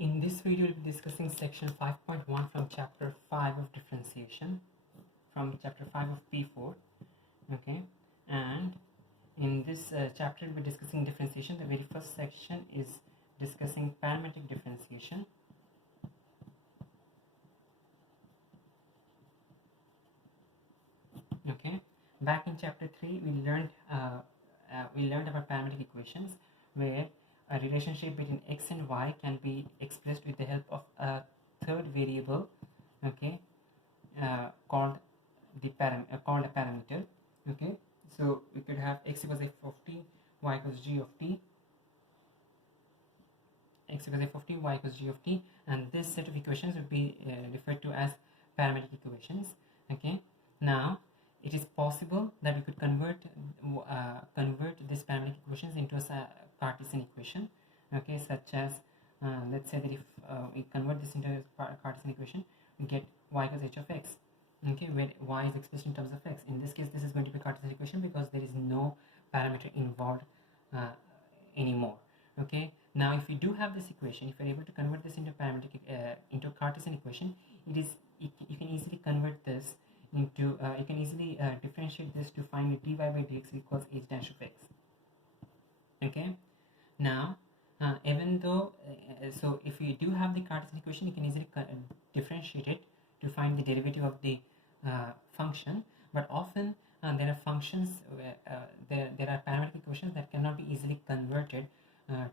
In this video, we'll be discussing section 5.1 from chapter 5 of differentiation, from chapter 5 of P4. Okay, and in this chapter, we'll be discussing differentiation. The very first section is discussing parametric differentiation. Okay, back in chapter 3, we learned about parametric equations, where a relationship between x and y can be expressed with the help of a third variable, okay, called a parameter. Okay, so we could have x equals f of t, y equals g of t, x equals f of t, y equals g of t, and this set of equations would be referred to as parametric equations. Okay, now it is possible that we could convert these parametric equations into a Cartesian equation, okay, such as let's say that if we convert this into a Cartesian equation, we get y equals h of x, okay, where y is expressed in terms of x. In this case, this is going to be a Cartesian equation because there is no parameter involved anymore. Okay, now if you do have this equation, if you're able to convert this into into a Cartesian equation, you can easily convert this into you can easily differentiate this to find dy by dx equals h dash of x. Okay, now even though so if you do have the Cartesian equation, you can easily differentiate it to find the derivative of the function, but often there are functions there are parametric equations that cannot be easily converted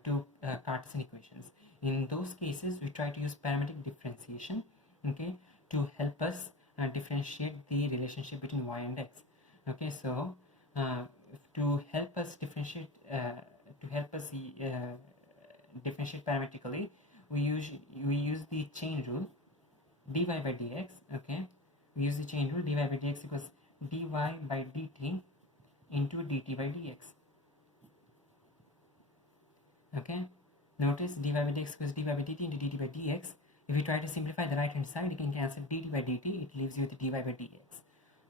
to Cartesian equations. In those cases, we try to use parametric differentiation, okay, to help us differentiate the relationship between y and x. Okay, so to help us differentiate differentiate parametrically, we use the chain rule dy by dx. Okay, we use the chain rule dy by dx equals dy by dt into dt by dx. Okay, notice dy by dx equals dy by dt into dt by dx. If you try to simplify the right hand side, you can cancel dt by dt, it leaves you with dy by dx.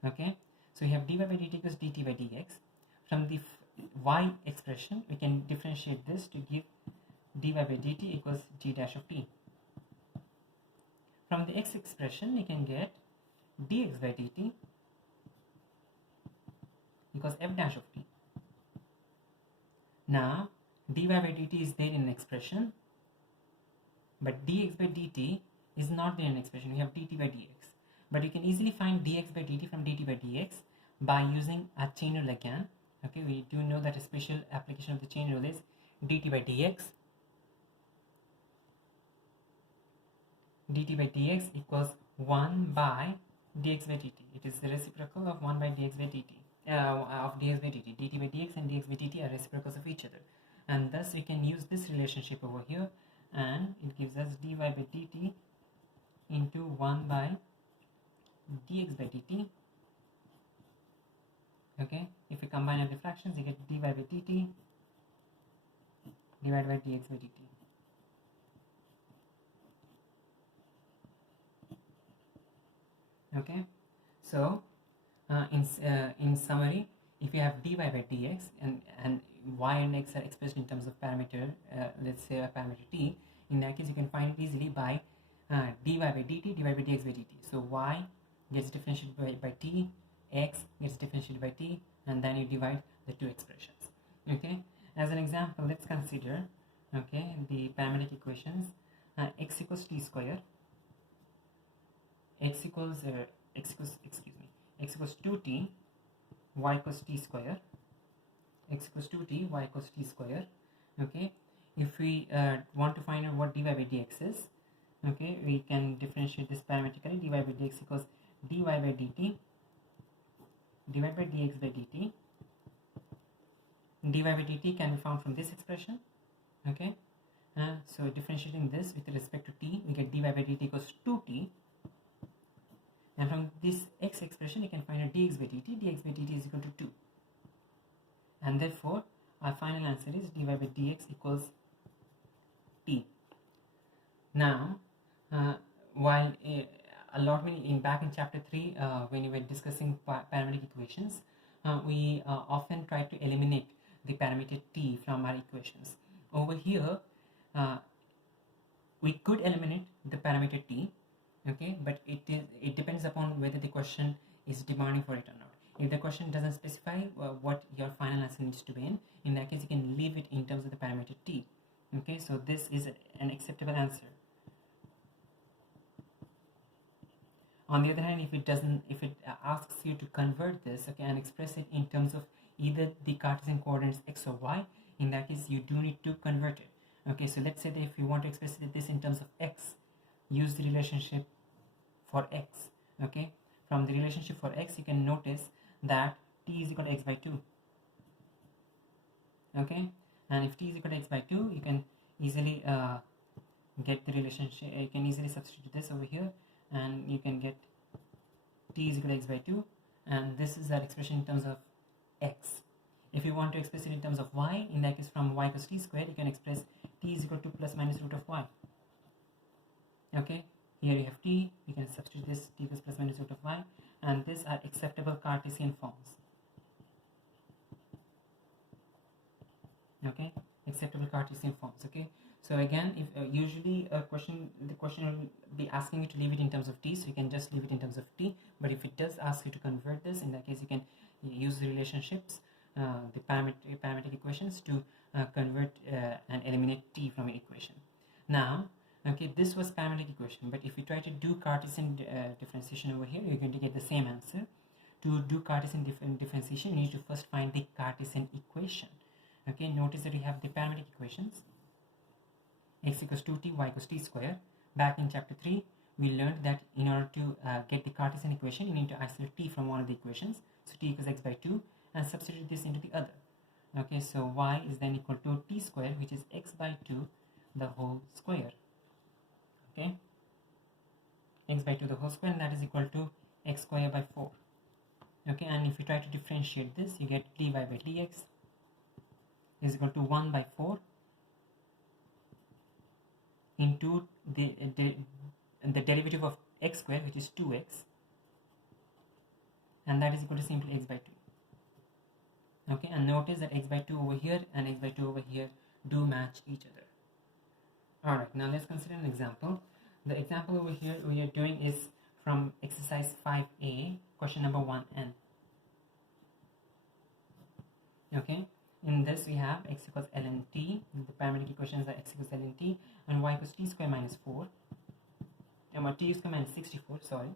Okay, so you have dy by dt equals dt by dx. From the y expression, we can differentiate this to give dy by dt equals g dash of t. From the x expression, we can get dx by dt equals f dash of t. Now dy by dt is there in an expression, but dx by dt is not there in an expression. We have dt by dx, but you can easily find dx by dt from dt by dx by using a chain rule again. Okay, we do know that a special application of the chain rule is dt by dx equals 1 by dx by dt. It is the reciprocal of 1 by dx by dt, of dx by dt. Dt by dx and dx by dt are reciprocals of each other, and thus we can use this relationship over here, and it gives us dy by dt into 1 by dx by dt. Okay, if we combine all the fractions, you get dy by dt divided by dx by dt. Okay, so in summary, if you have dy by dx and y and x are expressed in terms of parameter, let's say a parameter t, in that case you can find it easily by dy by dt divided by dx by dt. So y gets differentiated by t, x gets differentiated by t, and then you divide the two expressions. Okay, as an example, let's consider, okay, the parametric equations x equals t square, x equals 2t, y equals t square, x equals 2t, y equals t square. Okay, if we want to find out what dy by dx is, okay, we can differentiate this parametrically. Dy by dx equals dy by dt divided by dx by dt. Dy by dt can be found from this expression. Okay, so differentiating this with respect to t, we get dy by dt equals 2t. And from this x expression, you can find out dx by dt. Dx by dt is equal to 2. And therefore, our final answer is dy by dx equals t. Now, while back in chapter 3, when we were discussing parametric equations, we often try to eliminate the parameter t from our equations. Over here, we could eliminate the parameter t, okay, but it depends upon whether the question is demanding for it or not. If the question doesn't specify what your final answer needs to be in that case you can leave it in terms of the parameter t. Okay, so this is an acceptable answer. On the other hand, if it asks you to convert this, okay, and express it in terms of either the Cartesian coordinates x or y, in that case you do need to convert it. Okay, so let's say that if you want to express this in terms of x, use the relationship for x. Okay, from the relationship for x you can notice that t is equal to x by 2. Okay, and if t is equal to x by 2, you can easily get the relationship. You can easily substitute this over here and you can get t is equal to x by 2, and this is that expression in terms of x. If you want to express it in terms of y, in that case from y equals t squared, you can express t is equal to plus minus root of y. Okay, here you have t, you can substitute this t equals plus minus root of y, and these are acceptable Cartesian forms. Okay, acceptable Cartesian forms. Okay, so again, if usually the question will be asking you to leave it in terms of t, so you can just leave it in terms of t. But if it does ask you to convert this, in that case you can use the relationships, the parametric equations to convert and eliminate t from an equation. Now, okay, this was parametric equation, but if you try to do Cartesian differentiation over here, you're going to get the same answer. To do Cartesian differentiation, you need to first find the Cartesian equation. Okay, notice that we have the parametric equations, x equals 2t, y equals t square. Back in chapter 3, we learned that in order to get the Cartesian equation, you need to isolate t from one of the equations. So t equals x by 2, and substitute this into the other. Okay, so y is then equal to t square, which is x by 2 the whole square. Okay, x by 2 the whole square, and that is equal to x square by 4. Okay, and if you try to differentiate this, you get dy by dx is equal to 1 by 4 into the derivative of x square, which is 2x, and that is equal to simply x by 2. Okay, and notice that x by 2 over here and x by 2 over here do match each other. Alright, now let's consider an example. The example over here we are doing is from exercise 5a, question number 1n. Okay, in this we have x equals ln t, the parametric equations are x equals ln t and y equals t square minus 4, t square minus 64, sorry.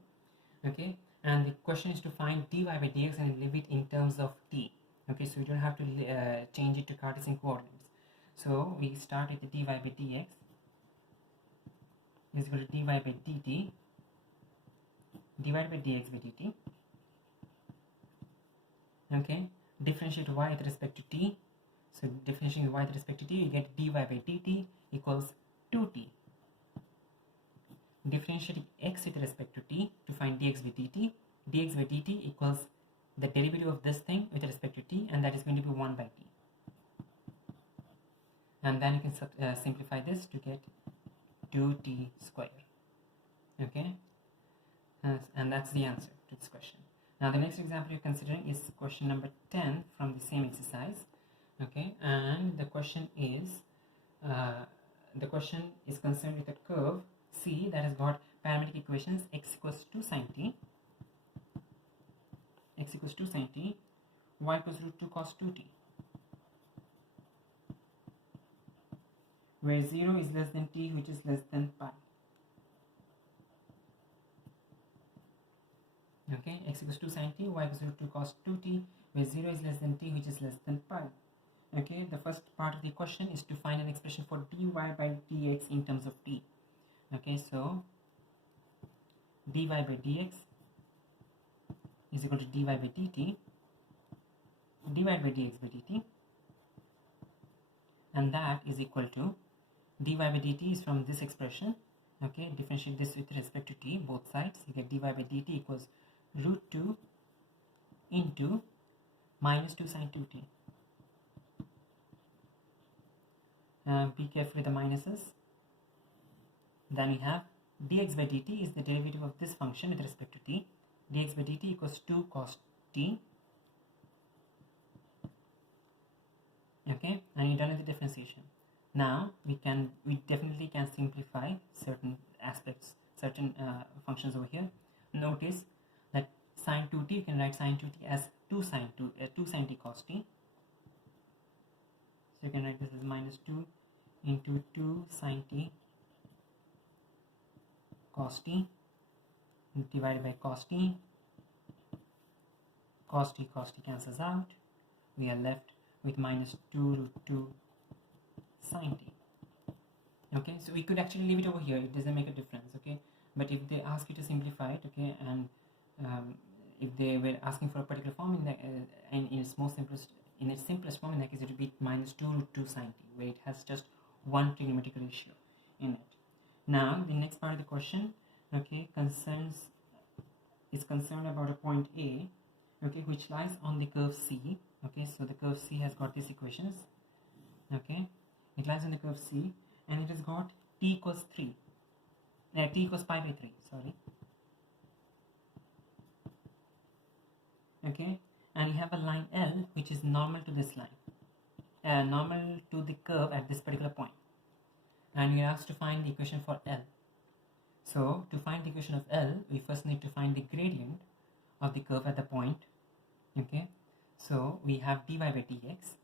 Okay, and the question is to find dy by dx and leave it in terms of t. Okay, so we don't have to change it to Cartesian coordinates. So we start with the dy by dx is equal to dy by dt divided by dx by dt. Okay, differentiate y with respect to t. So differentiating y with respect to t, you get dy by dt equals 2t. Differentiating x with respect to t to find dx by dt, dx by dt equals the derivative of this thing with respect to t, and that is going to be 1 by t. And then you can simplify this to get 2t square. Okay, and that's the answer to this question. Now the next example you're considering is question number 10 from the same exercise. Okay, and the question is concerned with a curve C that has got parametric equations x equals 2 sine t, x equals 2 sine t, y equals root 2 cos 2t, where 0 is less than t, which is less than pi. Okay, x equals 2 sine t, y equals root 2 cos 2t, where 0 is less than t, which is less than pi. Okay, the first part of the question is to find an expression for dy by dx in terms of t. Okay, so dy by dx is equal to dy by dt divided by dx by dt, and that is equal to dy by dt is from this expression. Okay, differentiate this with respect to t, both sides, you get dy by dt equals root 2 into minus 2 sine 2t. Be careful with the minuses. Then we have dx by dt is the derivative of this function with respect to t. Dx by dt equals 2 cos t. Okay, and you're done with the differentiation. Now we definitely can simplify certain aspects, certain functions over here. Notice that sine 2t, you can write sine 2t as 2 sine t cos t. So you can write this as minus 2 into 2 sine t cos t divided by cos t. Cos t cancels out. We are left with minus 2 root 2 sine t. Okay, so we could actually leave it over here, it doesn't make a difference. Okay, but if they ask you to simplify it, okay, and if they were asking for a particular form in its simplest form, in that case it would be minus 2 root 2 sine t, where it has just one trigonometric ratio in it. Now the next part of the question, okay, is concerned about a point A, okay, which lies on the curve C. Okay, so the curve C has got these equations. Okay, it lies on the curve C, and it has got t equals pi by 3, sorry. Okay, and you have a line L which is normal to this line, normal to the curve at this particular point, and you're asked to find the equation for L. So to find the equation of L, we first need to find the gradient of the curve at the point. Okay, so we have dy by dx,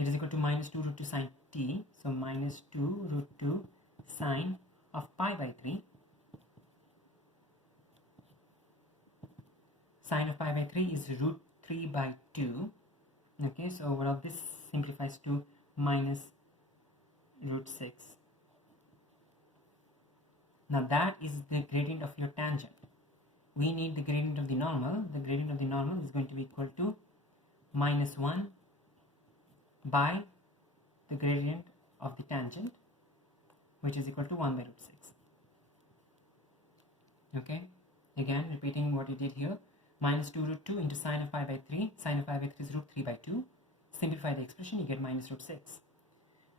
it is equal to minus 2 root 2 sine t, so minus 2 root 2 sine of pi by 3. Sine of pi by 3 is root 3 by 2. Okay, so overall this simplifies to minus root 6. Now that is the gradient of your tangent. We need the gradient of the normal. The gradient of the normal is going to be equal to minus 1 by the gradient of the tangent, which is equal to 1 by root 6. Okay, again repeating what you did here, minus 2 root 2 into sine of pi by 3. Sine of pi by 3 is root 3 by 2. Simplify the expression, you get minus root 6.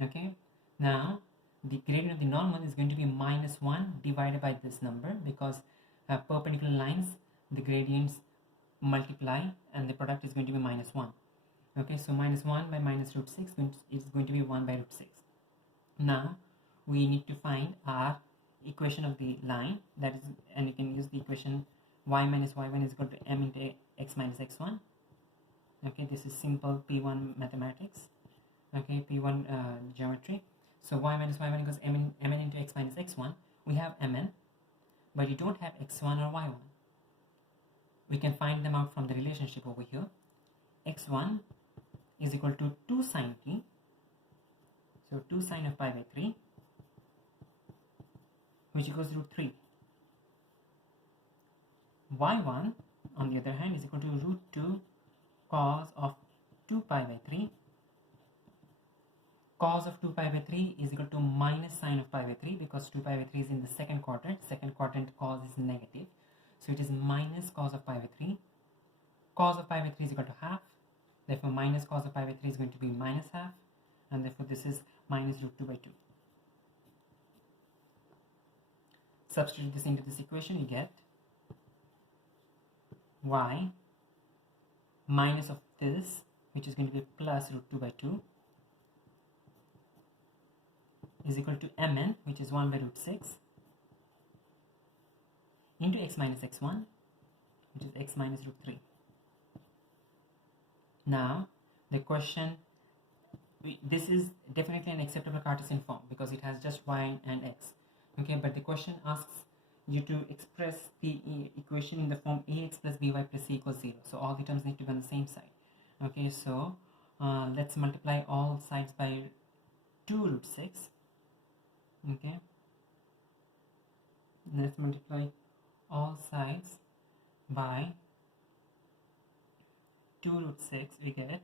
Okay, now the gradient of the normal is going to be minus 1 divided by this number, because perpendicular lines, the gradients multiply and the product is going to be minus 1. Okay, so minus 1 by minus root 6 is going to be 1 by root 6. Now we need to find our equation of the line, that is, and you can use the equation y minus y1 is equal to m into x minus x1. Okay, this is simple P1 mathematics. Okay, P1 geometry. So y minus y1 equals mn into x minus x1. We have mn, but you don't have x1 or y1. We can find them out from the relationship over here. x1 is equal to 2 sine t, so 2 sine of pi by 3, which equals root 3. y1 on the other hand is equal to root 2 cos of 2 pi by 3. Cos of 2 pi by 3 is equal to minus sine of pi by 3, because 2 pi by 3 is in the second quadrant. Second quadrant cos is negative, so it is minus cos of pi by 3. Cos of pi by 3 is equal to half, therefore minus cos of pi by 3 is going to be minus half, and therefore this is minus root 2 by 2. Substitute this into this equation, you get y minus of this, which is going to be plus root 2 by 2, is equal to mn, which is 1 by root 6, into x minus x1, which is x minus root 3. Now the question, this is definitely an acceptable Cartesian form because it has just y and x. Okay, but the question asks you to express the equation in the form ax plus by plus c equals 0. So all the terms need to be on the same side. Okay, so let's multiply all sides by 2 root 6. Okay, let's multiply all sides by 2 root 6. We get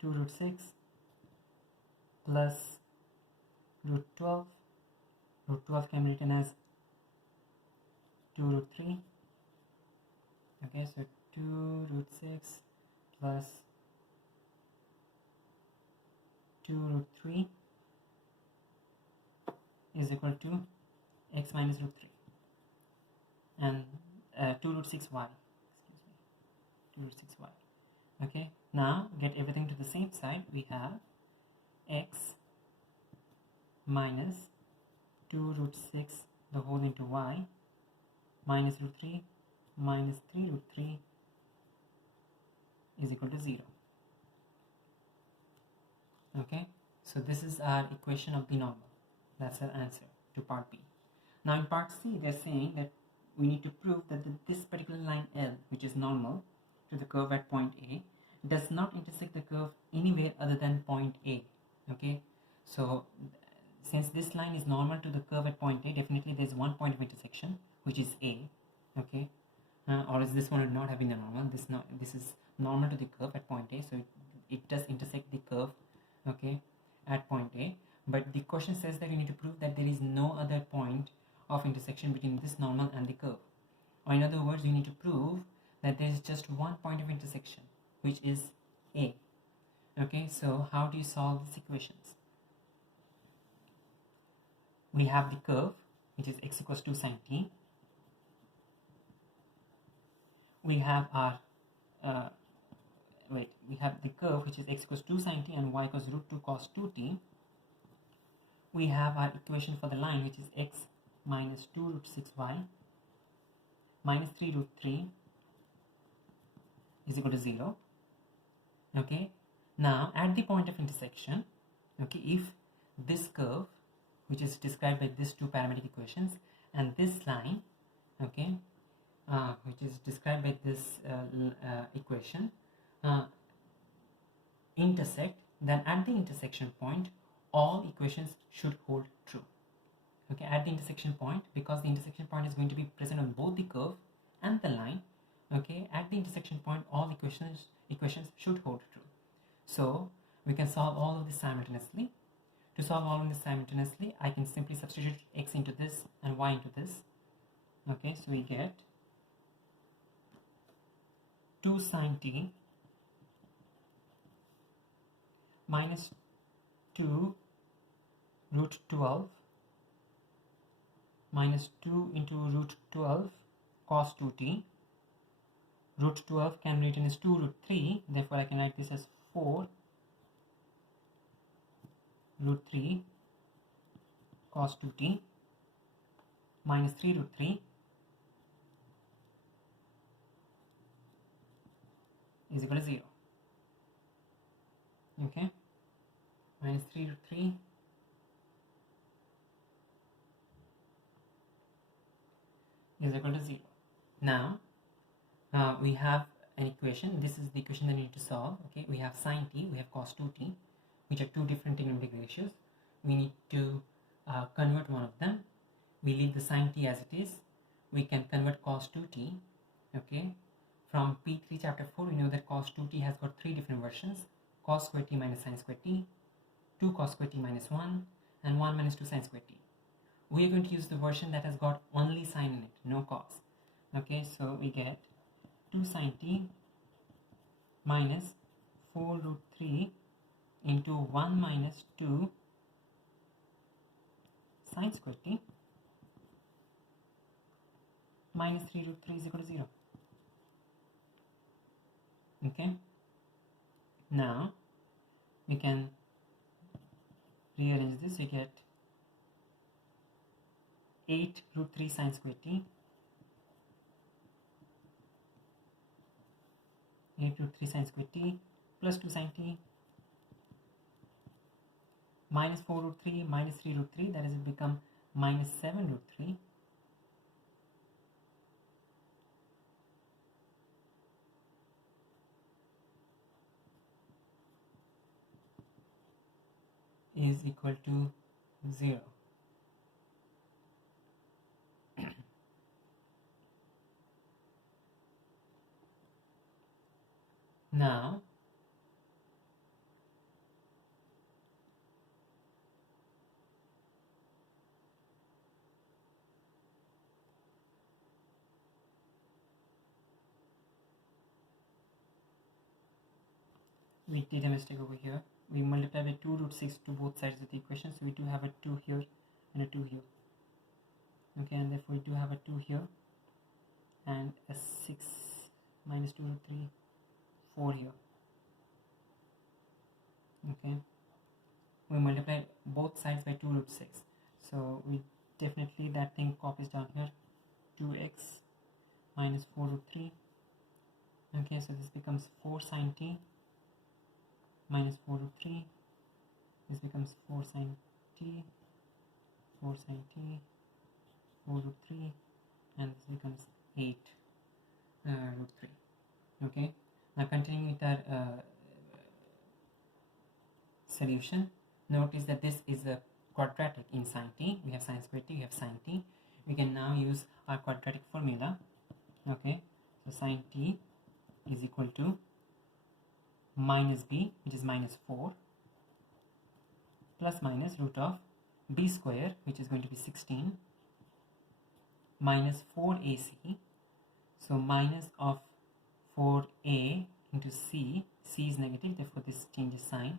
2 root 6 plus root 12. Root 12 can be written as 2 root 3. Okay, so 2 root 6 plus 2 root 3 is equal to x minus root 3, and 2 root 6y, excuse me. 2 root 6y. Okay, now get everything to the same side. We have x minus 2 root 6 the whole into y minus root 3 minus 3 root 3 is equal to 0. Okay, so this is our equation of the normal. That's our answer to part B. Now in part C, they're saying that we need to prove that this particular line L, which is normal to the curve at point A, does not intersect the curve anywhere other than point A. Okay, so since this line is normal to the curve at point A, definitely there's one point of intersection, which is A. Okay, or else this one would not have been a normal. This is normal to the curve at point A, so it does intersect the curve, okay, at point A. But the question says that you need to prove that there is no other point of intersection between this normal and the curve. Or in other words, you need to prove that there is just one point of intersection, which is A. Okay, so how do you solve these equations? We have the curve, which is x equals 2 sine t. We have our we have the curve, which is x equals 2 sine t and y equals root 2 cos 2t. We have our equation for the line, which is x minus 2 root 6y minus 3 root 3 is equal to 0. Okay, now at the point of intersection, okay, if this curve, which is described by these two parametric equations, and this line, okay, which is described by this equation, intersect, then at the intersection point all equations should hold true. Okay, at the intersection point, because the intersection point is going to be present on both the curve and the line, okay, at the intersection point all equations should hold true. So we can solve all of this simultaneously. To solve all of this simultaneously, I can simply substitute x into this and y into this. Okay, so we get 2 sine t minus 2 root 12 minus 2 into root 12 cos 2t. Root 12 can be written as 2 root 3, therefore I can write this as 4 root 3 cos 2t minus 3 root 3 is equal to 0. Okay, minus 3 root 3 is equal to 0. Now we have an equation. This is the equation that we need to solve. Okay, we have sine t, we have cos 2t, which are two different integral ratios. We need to convert one of them. We leave the sine t as it is. We can convert cos 2t. Okay, from P3 chapter 4 we know that cos 2t has got three different versions: cos square t minus sine square t, 2 cos square t minus 1, and 1 minus 2 sine square t. We are going to use the version that has got only sine in it, no cos. Okay, so we get 2 sine t minus 4 root 3 into 1 minus 2 sine square t minus 3 root 3 is equal to 0. Okay, now we can rearrange this. We get 8 root 3 sine square t, 8 root 3 sine square t plus 2 sine t minus 4 root 3 minus 3 root 3, that is, it become minus 7 root 3 is equal to 0. Now we did a mistake over here. We multiply by 2 root 6 to both sides of the equation, so we do have a 2 here and a 2 here. Okay, and therefore we do have a 2 here and a 6 minus 2 root 3 4 here. Okay, we multiply both sides by 2 root 6, so we definitely that thing copies down here, 2x minus 4 root 3. Okay, so this becomes 4 sine t minus 4 root 3. This becomes 4 sine t, 4 sine t, 4 root 3, and this becomes 8 root 3. Okay, now continuing with our solution, notice that this is a quadratic in sine t. We have sine squared t, we have sine t. We can now use our quadratic formula. Okay, so sine t is equal to minus b, which is minus 4, plus minus root of b square, which is going to be 16, minus 4ac. So minus of 4a into c, c is negative, therefore this changes sign.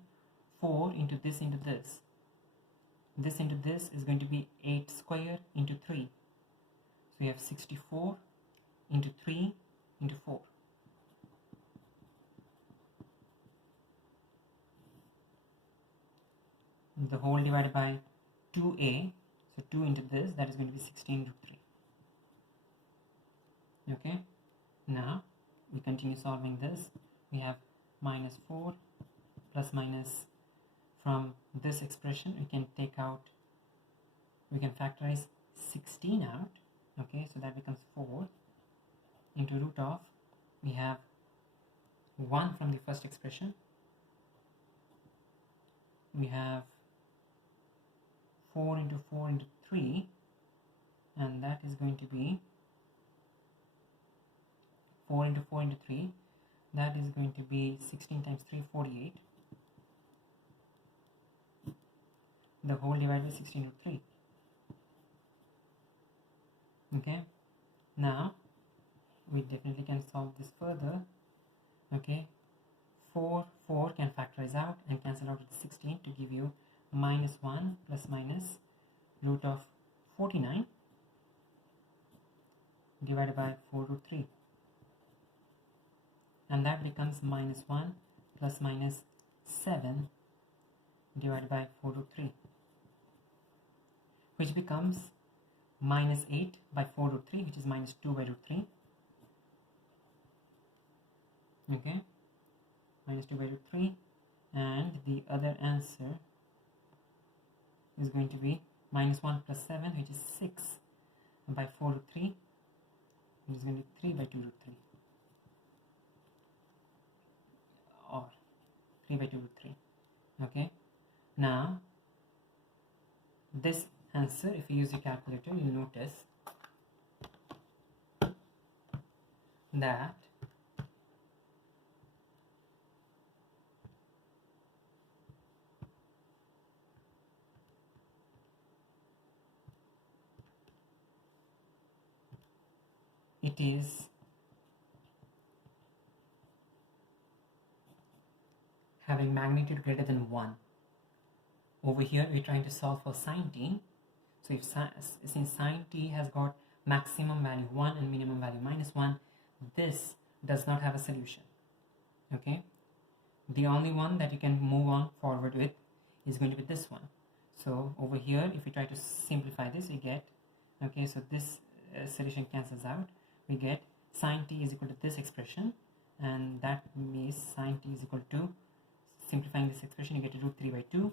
4 into this into this. This into this is going to be 8 square into 3. So we have 64 into 3 into 4. The whole divided by 2a, so 2 into this, that is going to be 16 root 3. Okay, now we continue solving this. We have minus 4 plus minus, from this expression we can take out, we can factorize 16 out. Okay, so that becomes 4 into root of, we have 1 from the first expression, we have 4 into 4 into 3, and that is going to be 4 into 4 into 3, that is going to be 16 times 3, 48. The whole divided by 16 root 3. Okay, now we definitely can solve this further. Okay, 4 can factorize out and cancel out with 16 to give you minus 1 plus minus root of 49 divided by 4 root 3, and that becomes minus 1 plus minus 7 divided by 4 root 3, which becomes minus 8 by 4 root 3, which is minus 2 by root 3. Okay, minus 2 by root 3, and the other answer is going to be minus 1 plus 7, which is 6 by 4 root 3, which is going to be 3 by 2 root 3, or 3 by 2 root 3. Okay, now this answer, if you use your calculator, you'll notice that it is having magnitude greater than 1. Over here we're trying to solve for sine t. So if since sine t has got maximum value 1 and minimum value minus 1, this does not have a solution. Okay, the only one that you can move on forward with is going to be this one. So over here, if we try to simplify this, we get, okay, so this solution cancels out. We get sine t is equal to this expression, and that means sine t is equal to, simplifying this expression, you get root 3 by 2